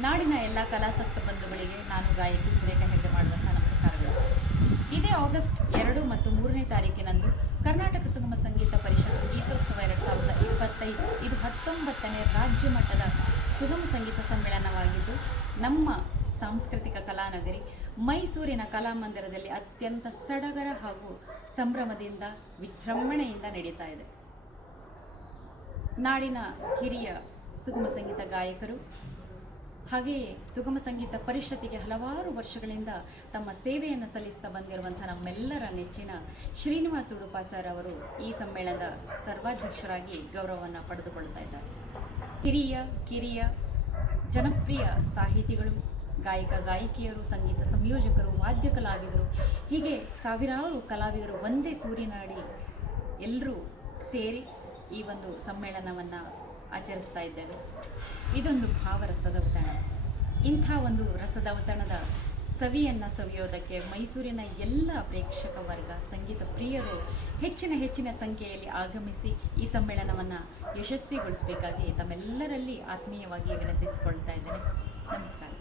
ನಾಡಿನ ಎಲ್ಲ ಕಲಾಸಕ್ತ ಬಂಧುಗಳಿಗೆ ನಾನು ಗಾಯಕಿ ಸುರೇಖಾ ಹೆಗ್ಡೆ ಮಾಡುವಂಥ ನಮಸ್ಕಾರಗಳು. ಇದೇ ಆಗಸ್ಟ್ 2 ಮತ್ತು 3ನೇ ತಾರೀಕಿನಂದು ಕರ್ನಾಟಕ ಸುಗಮ ಸಂಗೀತ ಪರಿಷತ್ ಗೀತೋತ್ಸವ 2025 ಇದು 19ನೇ ರಾಜ್ಯ ಮಟ್ಟದ ಸುಗಮ ಸಂಗೀತ ಸಮ್ಮೇಳನವಾಗಿದ್ದು, ನಮ್ಮ ಸಾಂಸ್ಕೃತಿಕ ಕಲಾನಗರಿ ಮೈಸೂರಿನ ಕಲಾಮಂದಿರದಲ್ಲಿ ಅತ್ಯಂತ ಸಡಗರ ಹಾಗೂ ಸಂಭ್ರಮದಿಂದ ವಿಜೃಂಭಣೆಯಿಂದ ನಡೀತಾ ಇದೆ. ನಾಡಿನ ಹಿರಿಯ ಸುಗಮ ಸಂಗೀತ ಗಾಯಕರು ಹಾಗೆಯೇ ಸುಗಮ ಸಂಗೀತ ಪರಿಷತ್ತಿಗೆ ಹಲವಾರು ವರ್ಷಗಳಿಂದ ತಮ್ಮ ಸೇವೆಯನ್ನು ಸಲ್ಲಿಸ್ತಾ ಬಂದಿರುವಂಥ ನಮ್ಮೆಲ್ಲರ ನೆಚ್ಚಿನ ಶ್ರೀನಿವಾಸ ಉಡುಪ ಸರ್ ಅವರು ಈ ಸಮ್ಮೇಳನದ ಸರ್ವಾಧ್ಯಕ್ಷರಾಗಿ ಗೌರವವನ್ನು ಪಡೆದುಕೊಳ್ತಾ ಇದ್ದಾರೆ. ಹಿರಿಯ ಕಿರಿಯ ಜನಪ್ರಿಯ ಸಾಹಿತಿಗಳು, ಗಾಯಕ ಗಾಯಕಿಯರು, ಸಂಗೀತ ಸಂಯೋಜಕರು, ವಾದ್ಯ ಕಲಾವಿದರು, ಹೀಗೆ ಸಾವಿರಾರು ಕಲಾವಿದರು ಒಂದೇ ಸೂರಿನಾಡಿ ಎಲ್ಲರೂ ಸೇರಿ ಈ ಒಂದು ಸಮ್ಮೇಳನವನ್ನು ಆಚರಿಸ್ತಾ ಇದ್ದೇವೆ. ಇದೊಂದು ಭಾವರಸದೌತಣ. ಇಂಥ ಒಂದು ರಸದೌತಣದ ಸವಿಯನ್ನು ಸವಿಯೋದಕ್ಕೆ ಮೈಸೂರಿನ ಎಲ್ಲ ಪ್ರೇಕ್ಷಕ ವರ್ಗ, ಸಂಗೀತ ಪ್ರಿಯರು ಹೆಚ್ಚಿನ ಸಂಖ್ಯೆಯಲ್ಲಿ ಆಗಮಿಸಿ ಈ ಸಮ್ಮೇಳನವನ್ನು ಯಶಸ್ವಿಗೊಳಿಸಬೇಕಾಗಿ ತಮ್ಮೆಲ್ಲರಲ್ಲಿ ಆತ್ಮೀಯವಾಗಿ ವಿನಂತಿಸಿಕೊಳ್ತಾ ಇದ್ದೇನೆ. ನಮಸ್ಕಾರ.